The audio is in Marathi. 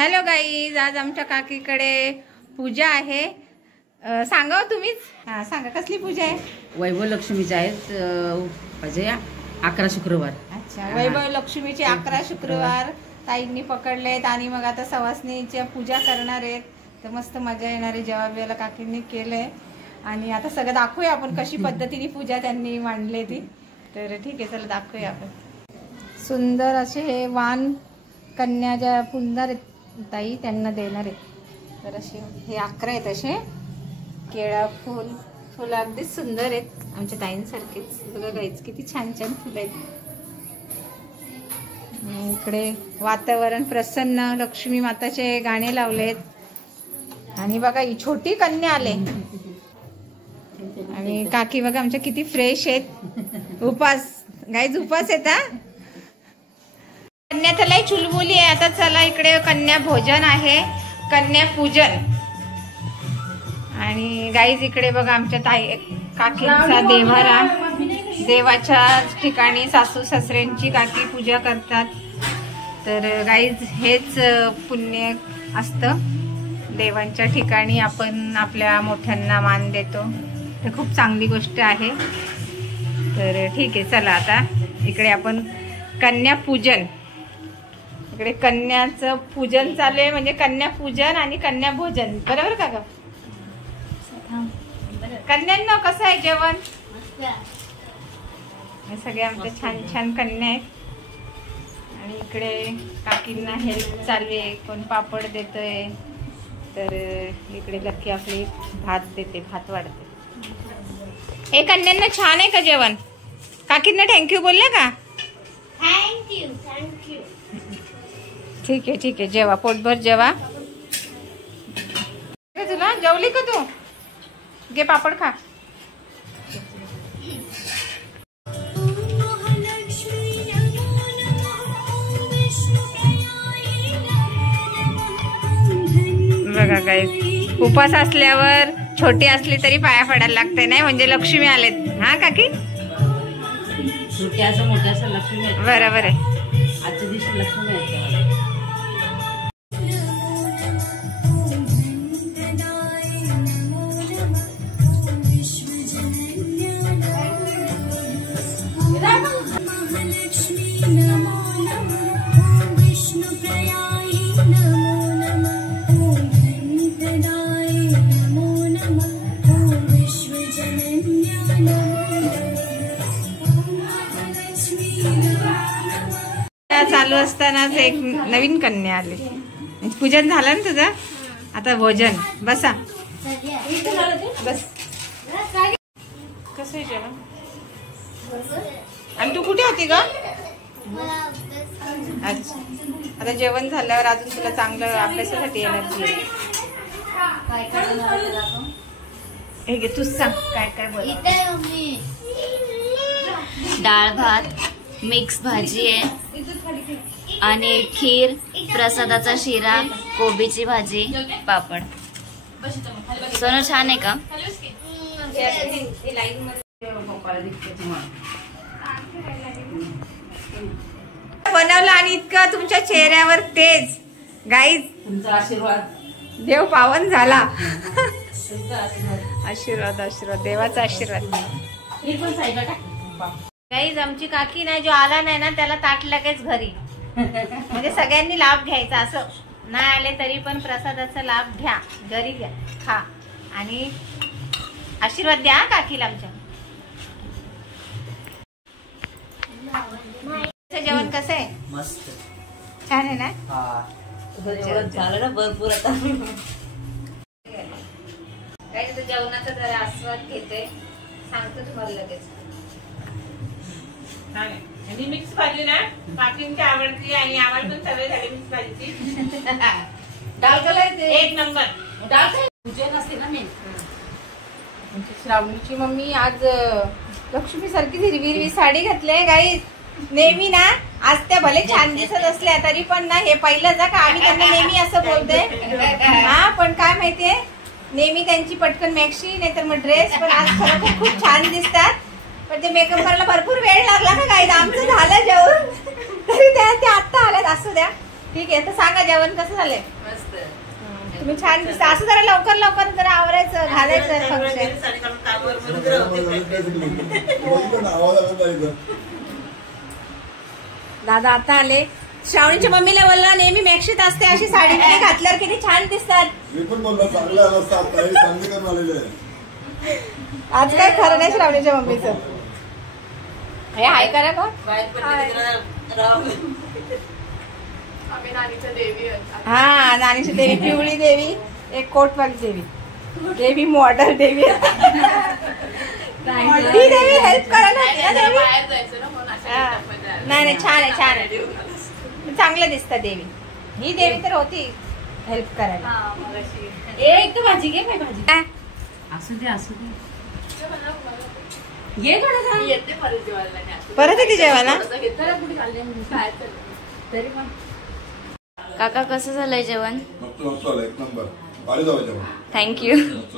हॅलो गाईज, आज आमच्या काकीकडे पूजा आहे. सांगा तुम्हीच. हा सांगा, कसली पूजा आहे? वैभव लक्ष्मीची आहेत. म्हणजे 11 शुक्रवार. अच्छा, वैभव लक्ष्मीचे 11 शुक्रवार ताईंनी पकडलेत आणि मग आता सवासणीच्या पूजा करणार आहेत. तर मस्त मजा येणार आहे. जेवायला काकींनी केलंय आणि आता सगळं दाखवूया आपण कशी पद्धतीने पूजा त्यांनी मांडली ती. तर ठीक आहे, चला दाखवूया आपण. सुंदर असे हे वाण कन्या ज्या पुंजार ताई त्यांना देणार आहेत. तर असे हे 11 आहेत. असे केळा फुलं अगदी सुंदर आहेत आमच्या ताईंसारखेच. बघा गाईज, किती छान छान फुलं आहेत. इकडे वातावरण प्रसन्न, लक्ष्मी माताचे गाणे लावलेत आणि बघा ही छोटी कन्या आले आणि काकी बघा आमच्या किती फ्रेश आहेत. उपास गाईज, उपास आहेत. हा कन्या तर लय चुलबुली आहे. आता चला इकडे कन्या भोजन आहे, कन्या पूजन. आणि गाईज इकडे बघा आमच्या ताई काकींचा देवारा. देवाच्या ठिकाणी सासू सासऱ्यांची काकी पूजा करतात. तर गाईज हेच पुण्य असतं. देवांच्या ठिकाणी आपण आपल्या मोठ्यांना मान देतो. तर खूप चांगली गोष्ट आहे. तर ठीक आहे, चला आता इकडे आपण कन्या पूजन. इकडे कन्याचं पूजन चालू आहे, म्हणजे कन्या पूजन आणि कन्या भोजन. बरोबर का ग? कन्यांना कसं आहे जेवण? हे सगळे आमच्या छान छान कन्या आहेत. आणि इकडे काकींना हेल्प चालू आहे. कोण पापड देतोय, तर इकडे लक्की आपली भात देते, भात वाढते. हे कन्यांना छान आहे का जेवण? काकींना थँक्यू बोलले का? थँक्यू. ठीक आहे ठीक आहे, जेवा, पोटभर जेवा. तुला जेवली का तू? घे पापड खा. बघा गाईस, उपास असल्यावर छोटी असली तरी पाया पडायला लागते, नाही म्हणजे लक्ष्मी आलेत. हा काकी, छोट्याचं मोठ्याचं लक्ष्मी. बरोबर आहे. आजच्या दिवशी लक्ष्मी आहे. चालू असतानाच एक नवीन कन्या आली. पूजन झालं ना तुझं, आता भोजन. बसा, बस. कसं आहे जेवण? आणि तू कुठे होती ग? अच्छा, आता जेवण झाल्यावर अजून तुला चांगलं अभ्यासासाठी एनर्जी येईल. हे घे, तूच सांग काय काय बोल. डाळ भात, मिक्स भाजी आहे आणि खीर, प्रसादाचा शिरा, कोबीची भाजी, पापड. सोनं छान आहे का? बनवलं आणि इतकं तुमच्या चेहऱ्यावर तेज. गाईज, तुमचा आशीर्वाद, देव पावन झाला. आशीर्वाद आशीर्वाद, देवाचा आशीर्वाद. गाईज, आमची काकी नाही, जो आला नाही ना त्याला ताट लगेच घरी. म्हणजे सगळ्यांनी लाभ घ्यायचा. असं नाही आले तरी पण प्रसादाचा लाभ घ्या, घरी घ्या, खा आणि आशीर्वाद द्या काकीला आमच्या. जेवण कसं आहे? मस्त, छान आहे ना? झालं ना भरपूर. आता काही जेवणाचा जरा आस्वाद घेते, सांगतो तुम्हाला लगेच. आणि मिक्स भाजी ना काकींची आवडती आणि आम्हाला पण सवय झाली मिक्स भाजीची. डाळ एक नंबर. पूजन असते ना मेन. श्रावणीची मम्मी आज लक्ष्मी सारखी हिरवी साडी घातली. गाईज, नेहमी ना आज त्या भले छान दिसत असल्या तरी पण ना हे पहिलं जा का आम्ही त्यांना नेहमी असं बोलतोय. हा पण काय माहितीये, नेहमी त्यांची पटकन मॅक्सी नाहीतर मग ड्रेस, पण आज खरं खूप छान दिसतात. पण ते मेकअप करायला भरपूर वेळ लागला का गाईज. आमचं झालं जेवण तरी त्या आता आल्यात. असू द्या, ठीक आहे तर सांगा जेवण कसं झालंय. तुम्ही छान दिसता. असं जरा लवकर लवकर जरा आवरायचं घालायचं फंक्शन. दादा आता आले. श्रावणीच्या मम्मीला बोलला नेहमी मॅक्शीत असते अशी साडी घातल्यावर किती छान दिसतात. मी पण बोललो चांगलं चांगली करून आलेले. आज काय खरं नाही श्रावणीच्या मम्मीचं. हे हाय करा का. हा नानीची देवी पिवळी देवी एक कोटवाली देवी देवी मॉडल देवी. ही देवी हेल्प करायला होती ना देवी. नाही छान आहे छान आहे चांगलं दिसतं देवी. ही देवी तर होती हेल्प करायला. एक तर भाजी घे भाजी. असू दे घे थोडं. परत येते जेवायला. तरी पण काका कसं झालंय जेवण. मस्त एक नंबर भारी जाऊ जेवण. थँक्यू. मस्त